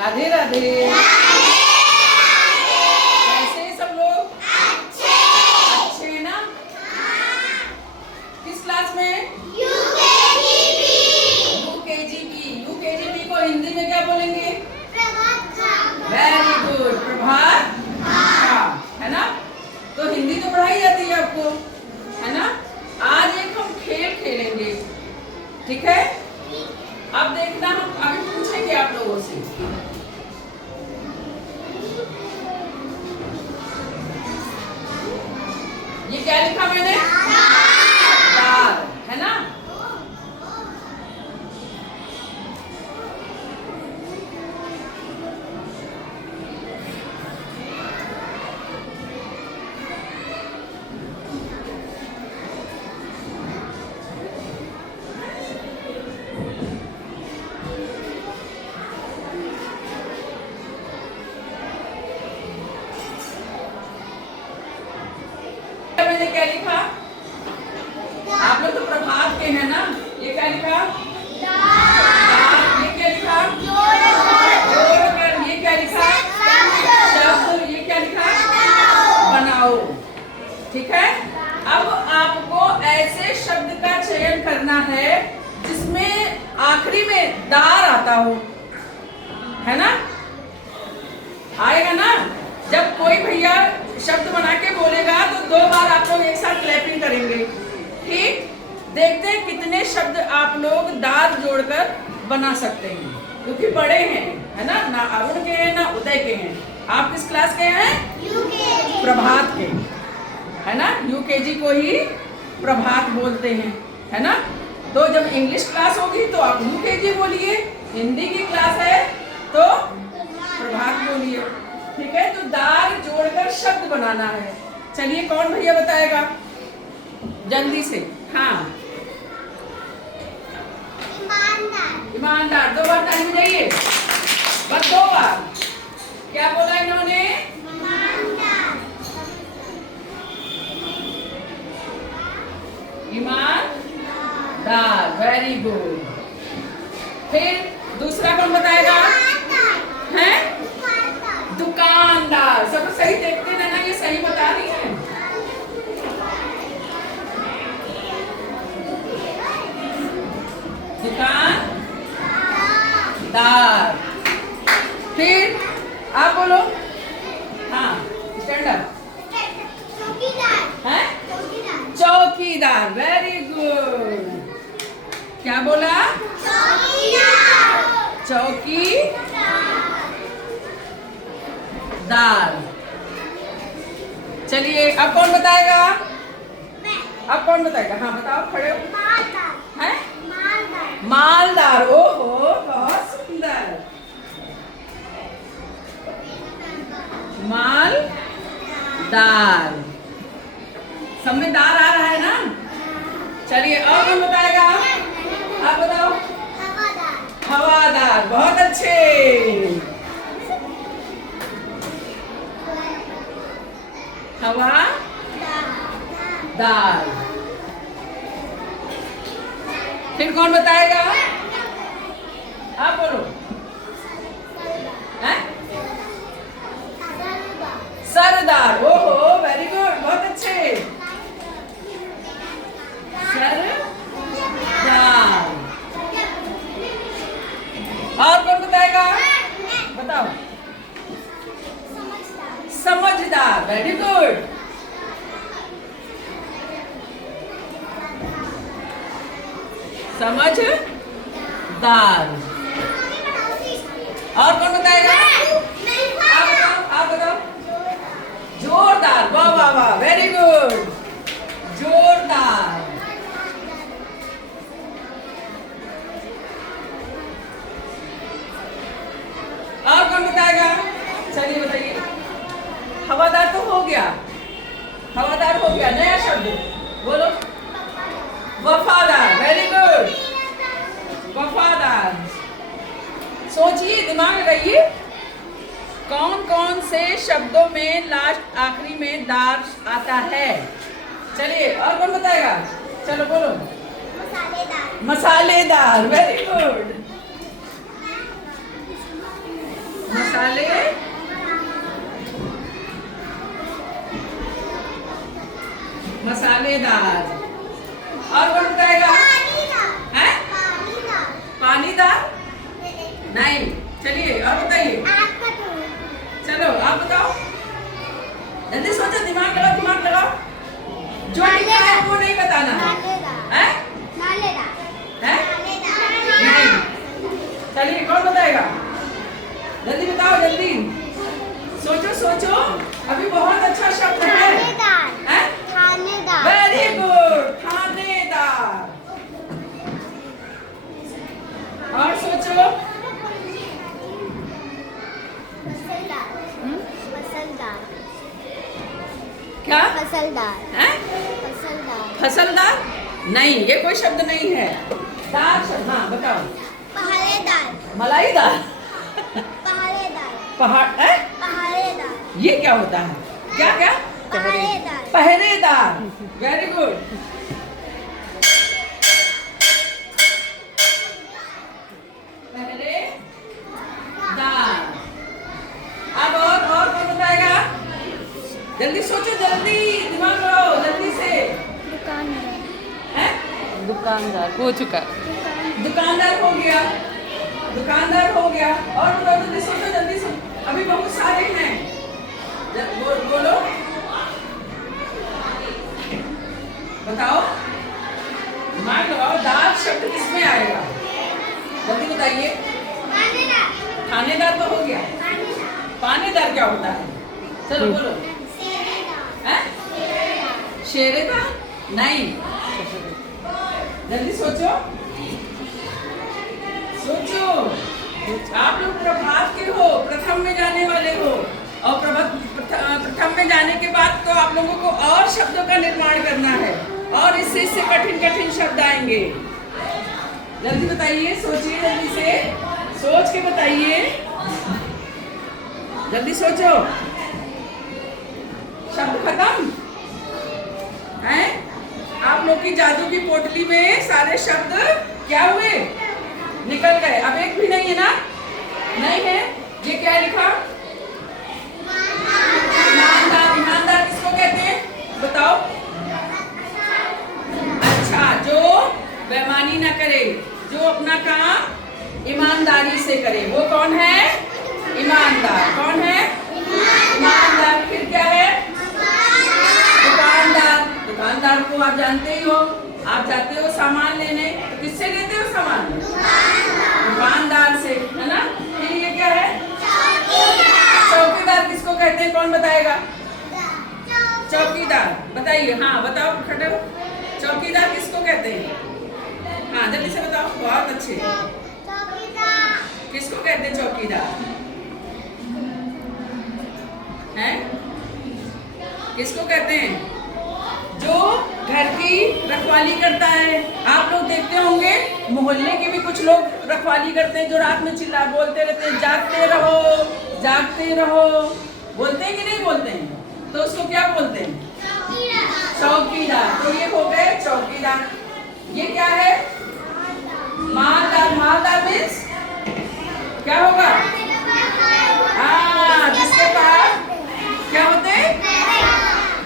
राधे राधे। कैसे हैं सब लोग? अच्छे हैं ना? किस क्लास में? यूकेजी को हिंदी में क्या बोलेंगे? वेरी गुड, प्रभात खा, है ना? तो हिंदी तो पढ़ाई जाती है आपको, है ना? आज एक हम खेल खेलेंगे, ठीक है? अब देखना, हम अभी पूछेंगे आप लोगों से। ये क्या लिखा मैंने? दार, है ना? मैंने क्या लिखा? आप लोग तो प्रभात के हैं ना? ये क्या लिखा? ये क्या लिखा? जोड़कर। ये क्या लिखा? शब्द। ये क्या लिखा? बनाओ। ठीक है? अब आपको ऐसे शब्द का चयन करना है जिसमें आखिरी में दार आता हो, है ना? आएगा ना? जब कोई भैया शब्द बना के बोलेगा तो 2 बार आप लोग एक साथ क्लैपिंग करेंगे, ठीक? देखते हैं कितने शब्द आप लोग दार जोड़कर बना सकते हैं, क्योंकि बड़े हैं, है ना? ना अरुण के हैं ना उदय के हैं। आप किस क्लास के हैं? यूकेजी। प्रभात के, है ना? यूकेजी को ही प्रभात बोलते हैं, है ना? तो जब इंग्लिश क्लास होगी तो आप यूकेजी बोलिए, हिंदी की क्लास है तो प्रभात बोलिए, ठीक है? तो दार जोड़कर शब्द बनाना है। चलिए, कौन भैया बताएगा जल्दी से? हाँ, ईमानदार। 2 बार टाइम जाइए, बस 2 बार। क्या बोला इन्होंने? ईमानदार, वेरी गुड। फिर दूसरा कौन बताएगा? हैं? दुकानदार। सब सही देखते ना? ये सही बता रही है। दुकानदार। फिर आप बोलो। हाँ, स्टैंड अप। हैं? चौकीदार, वेरी गुड। क्या बोला? चौकीदार। चलिए, अब कौन बताएगा? अब कौन बताएगा? हाँ, बताओ, खड़े हो। हैं? मालदार। ओहो, बहुत सुंदर। मालदार। सब में दार आ रहा है ना? चलिए, और कौन बताएगा? आप बताओ। हवादार, बहुत अच्छे। हवादार। फिर कौन बताएगा? आप बोलो। हैं? सरदार। ओहो, वेरी गुड, बहुत अच्छे। सरदार। और कौन बताएगा? बताओ। समझदार, वेरी गुड। समझदार। और कौन बताएगा? आप बताओ। जोरदार, वाह वाह वाह, वेरी गुड। जोरदार। और कौन बताएगा? चलिए, बताइए। हवादार तो हो गया, हवादार हो गया। नया शब्द बोलो। वफादार, वेरी गुड। वफादार। सोचिए, दिमाग लगाइए, कौन कौन से शब्दों में लास्ट आखिरी में दार आता है? चलिए, और कौन बताएगा? चलो बोलो। मसालेदार, वेरी गुड। मसाले मसालेदार। और कौन बताएगा? हैं? पानीदार नहीं। चलिए और बताइए। चलो आप बताओ, जल्दी सोचो, दिमाग लगाओ, दिमाग लगाओ। जो लिखा है वो नहीं बताना है। हैं? हैं? नहीं। चलिए कौन बताएगा? जल्दी बताओ, जल्दी सोचो सोचो, अभी बहुत अच्छा शब्द है। वेरी गुड, थानेदार। और सोचो। क्या? फसलदार नहीं, ये कोई शब्द नहीं है। दार शब्द। हाँ बताओ। मलाईदार। पहाड़ेदार। ये क्या होता है? क्या क्या? पहरेदार। Very good. पहरेदार। अब और कौन बताएगा? जल्दी सोचो, जल्दी दिमाग लगाओ, जल्दी से। दुकानदार हो चुका। दुकानदार हो गया, दुकानदार हो गया। और बताओ, जल्दी सोचो, जल्दी से, अभी बहुत सारे हैं। बोलो, बताओ, दिमाग लगाओ। दार शब्द किसमें आएगा? जल्दी बताइए। थानेदार तो हो गया। पानीदार क्या होता है? चलो बोलो। शेरेदार नहीं। जल्दी सोचो सोचो। आप लोग प्रभात के हो, प्रथम में जाने वाले हो, और प्रथम में जाने के बाद तो आप लोगों को और शब्दों का निर्माण करना है, और इससे कठिन कठिन शब्द आएंगे। जल्दी बताइए, सोचिए, जल्दी से सोच के बताइए, जल्दी सोचो। शब्द खत्म हैं? आप लोग की जादू की पोटली में सारे शब्द क्या हुए? निकल गए। अब एक भी नहीं है ना? नहीं है। ये क्या लिखा? ईमानदार। ईमानदार किसको कहते हैं बताओ? अच्छा, जो बेईमानी ना करे, जो अपना काम ईमानदारी से करे, वो कौन है? ईमानदार। कौन है? ईमानदार। फिर क्या है? दुकानदार। दुकानदार को आप जानते ही हो। आप जाते हो सामान लेने, तो किससे लेते हो सामान? दुकानदार से, है ना? फिर ये क्या है? चौकीदार किसको कहते हैं? कौन बताएगा? चौकीदार बताइए। हाँ बताओ, खड़े हो। चौकीदार किसको कहते हैं? हाँ जल्दी से बताओ। बहुत अच्छे। किसको कहते हैं चौकीदार? हैं? किसको कहते हैं? जो घर की रखवाली करता है। आप लोग देखते होंगे, मोहल्ले के भी कुछ लोग रखवाली करते हैं, जो रात में चिल्ला बोलते रहते हैं, जागते रहो, जागते रहो। बोलते हैं कि नहीं बोलते हैं? तो उसको क्या बोलते हैं? चौकीदार। तो ये हो गए चौकीदार। ये क्या है? मालदार। मालदार मीन्स क्या होगा? हाँ, जिसके पास क्या होते हैं?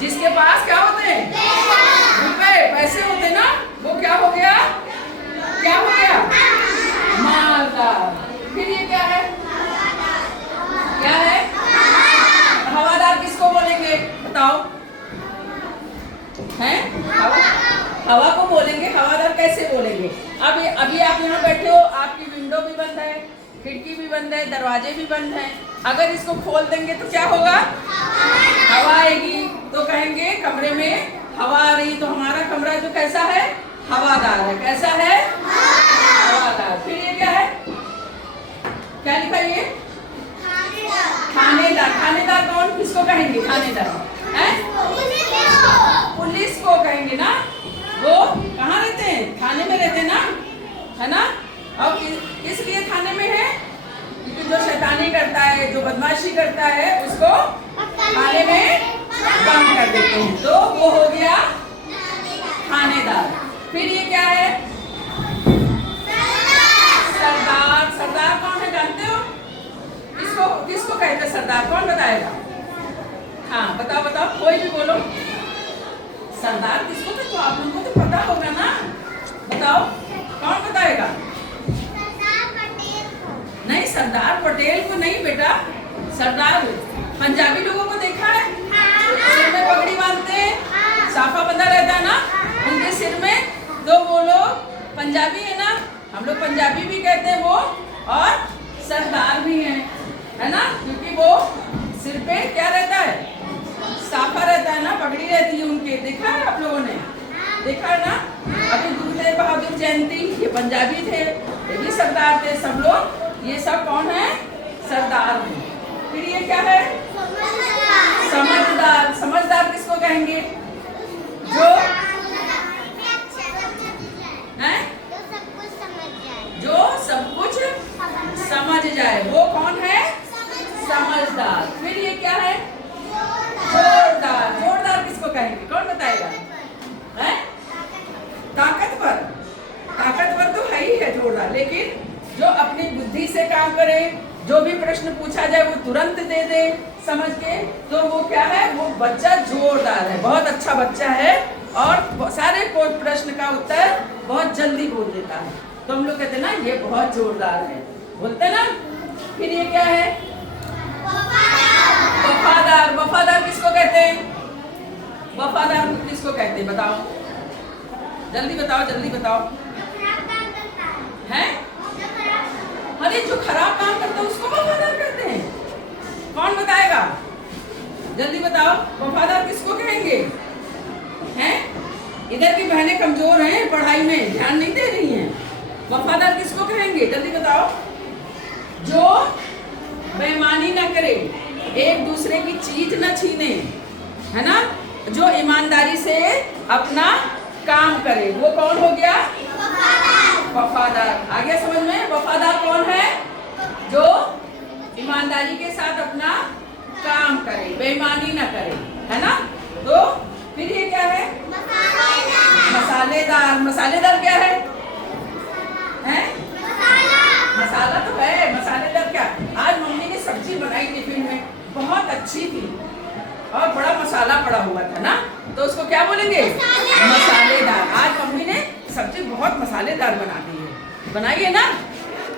जिसके पास क्या होते हैं? रुपए, पैसे होते ना, वो क्या हो गया? क्या हो गया? मालदार। फिर ये क्या है? क्या है? हवादार किसको बोलेंगे बताओ? हैं? हवा को बोलेंगे। हवादार कैसे बोलेंगे? अभी आप यहाँ बैठे हो, आपकी विंडो भी बंद है, खिड़की भी बंद है, दरवाजे भी बंद हैं। अगर इसको खोल देंगे तो क्या होगा? हवा आएगी। तो कहेंगे कमरे में हवा आ रही, तो हमारा कमरा जो कैसा है? हवादार है। कैसा है? हवादार। फिर ये क्या है? क्या लिखा ये? थानेदार। थानेदार कौन? किसको कहेंगे थानेदार? हैं? पुलिस को कहेंगे ना। वो कहाँ रहते हैं? थाने में रहते हैं ना, है ना? और किस लिए थाने में है? क्योंकि जो शैतानी करता है, जो बदमाशी करता है, उसको थाने में बंद कर देते हैं। तो वो हो गया थानेदार। फिर ये क्या है? सरदार। सरदार कौन है जानते हो? किसको किसको कहते हैं सरदार? कौन बताएगा? हाँ बताओ बताओ, कोई भी बोलो। सरदार किसको कहते? तो आप लोगों को तो पता होगा ना, बताओ कौन बताएगा? नहीं, सरदार पटेल को नहीं बेटा, सरदार पंजाबी लोगों को देखा है, सिर में पगड़ी बांधते हैं, साफा बंधा रहता है ना उनके सिर में, तो वो लोग पंजाबी है ना, हम लोग पंजाबी भी कहते हैं वो, और सरदार भी हैं, है ना, क्योंकि वो सिर पे क्या रहता है, साफा रहता है ना, पगड़ी रहती है उनके। देखा है आप लोगों ने? देखा है ना? अभी गुरु तेग बहादुर जयंती, ये पंजाबी थे, ये भी सरदार थे, सब लोग ये सब कौन है? सरदार हैं। फिर ये क्या है? समझदार। समझदार किसको कहेंगे? जो है, जो सब कुछ समझ जाए, वो कौन है? समझदार। फिर ये क्या है? जोरदार। जोरदार किसको कहेंगे? कौन बताएगा? है? ताकतवर। ताकतवर तो है ही है जोरदार, लेकिन जो अपनी बुद्धि से काम करे, जो भी प्रश्न पूछा जाए वो तुरंत दे दे समझ के, तो वो क्या है? वो बच्चा जोरदार है, बहुत अच्छा बच्चा है, और सारे प्रश्न का उत्तर बहुत जल्दी बोल देता है, तो हम लोग कहते हैं ना ये बहुत जोरदार है, बोलते ना। फिर ये क्या है? वफादार। वफादार किसको कहते हैं? वफादार किसको कहते हैं? बताओ, जल्दी बताओ, जल्दी बताओ। हैं? अरे जो खराब काम करता है उसको वफादार कहते हैं। कौन बताएगा? जल्दी बताओ, वफादार किसको कहेंगे? हैं? इधर की बहनें कमजोर हैं, पढ़ाई में ध्यान नहीं दे रही हैं, वफादार किसको कहेंगे? जल्दी बताओ। जो बेईमानी ना करे, एक दूसरे की चीज न छीने, है ना, जो ईमानदारी से अपना काम करे, वो कौन हो गया? वफादार। आ गया समझ में? वफादार कौन है? जो ईमानदारी के साथ अपना काम करे, बेईमानी ना करे, है ना। तो फिर ये क्या है? मसालेदार। मसालेदार क्या है? हैं? मसाला तो है, मसालेदार क्या? आज मम्मी ने सब्जी बनाई टिफिन में, बहुत अच्छी थी और बड़ा मसाला पड़ा हुआ था ना, तो उसको क्या बोलेंगे? मसालेदार। आज मम्मी ने सब्जी बहुत मसालेदार बना दी है, बनाइए ना,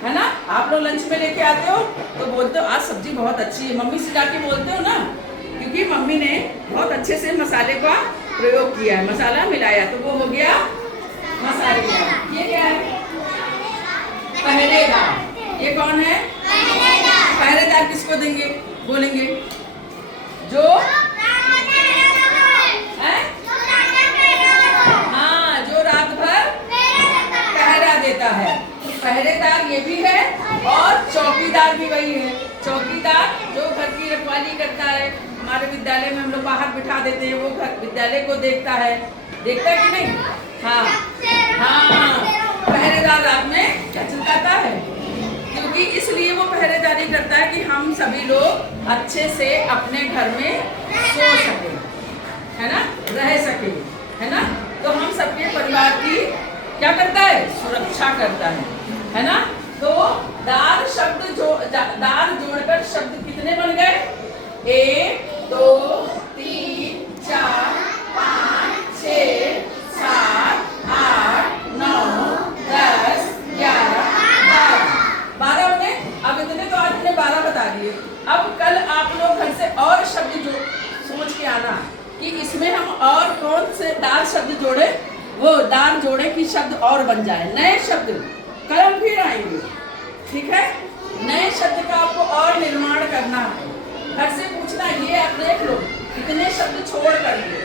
है ना। आप लोग लंच में लेके आते हो तो बोलते हो आज सब्जी बहुत अच्छी है, मम्मी से जाके बोलते हो ना, क्योंकि मम्मी ने बहुत अच्छे से मसाले का प्रयोग किया है, मसाला मिलाया, तो वो हो गया मसालेदार। ये क्या है? पहरेदार। ये कौन है? पहरेदार किसको देंगे, बोलेंगे? जो हाँ, जो रात भर पहरा देता है, पहरेदार ये भी है, और चौकीदार भी वही है। चौकीदार जो घर की रखवाली करता है, हमारे विद्यालय में हम लोग बाहर बिठा देते हैं, वो घर विद्यालय को देखता है, देखता है कि नहीं? हाँ हाँ, पहरेदार रात में चलता है, क्योंकि इसलिए वो पहरेदारी करता है कि हम सभी लोग अच्छे से अपने घर में सो सके, है ना, रह सके, है ना। तो हम सबके परिवार की क्या करता है? सुरक्षा करता है ना। तो दार शब्द जो दार जोड़कर शब्द कितने बन गए? 1 2 3 4 5 6 7 8 9 10 11 12 बने। अब इतने तो आज ने 12 बता दिए। अब कल आप लोग घर से और शब्द जो सोच के आना कि इसमें हम और कौन से दार शब्द जोड़े, वो दार जोड़े कि शब्द और बन जाए, नए शब्द कल फिर आएंगे, ठीक है। नए शब्द का आपको और निर्माण करना है, घर से पूछना, ये आप देख लो कितने शब्द छोड़ करके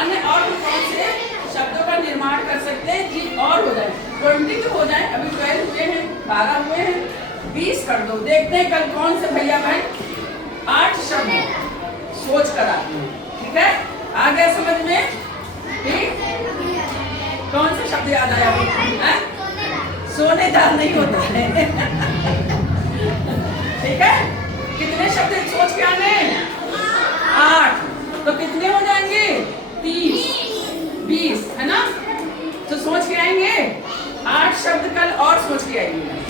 अन्य और कौन से शब्दों का निर्माण कर सकते हैं कि और हो जाए, 20 हो जाए। अभी 12 हुए हैं, 12 हुए हैं, 20 कर दो। देखते हैं कल कौन से भैया बहन 8 शब्द सोच कर आते हैं, ठीक है। आ गया समझ में? ठीक, कौन सा शब्द याद आया? सोनेदार नहीं होता है ठीक है। कितने शब्द सोच के आने? 8। तो कितने हो जाएंगे? 30 20, है ना। तो सोच के आएंगे 8 शब्द कल और सोच के आएंगे।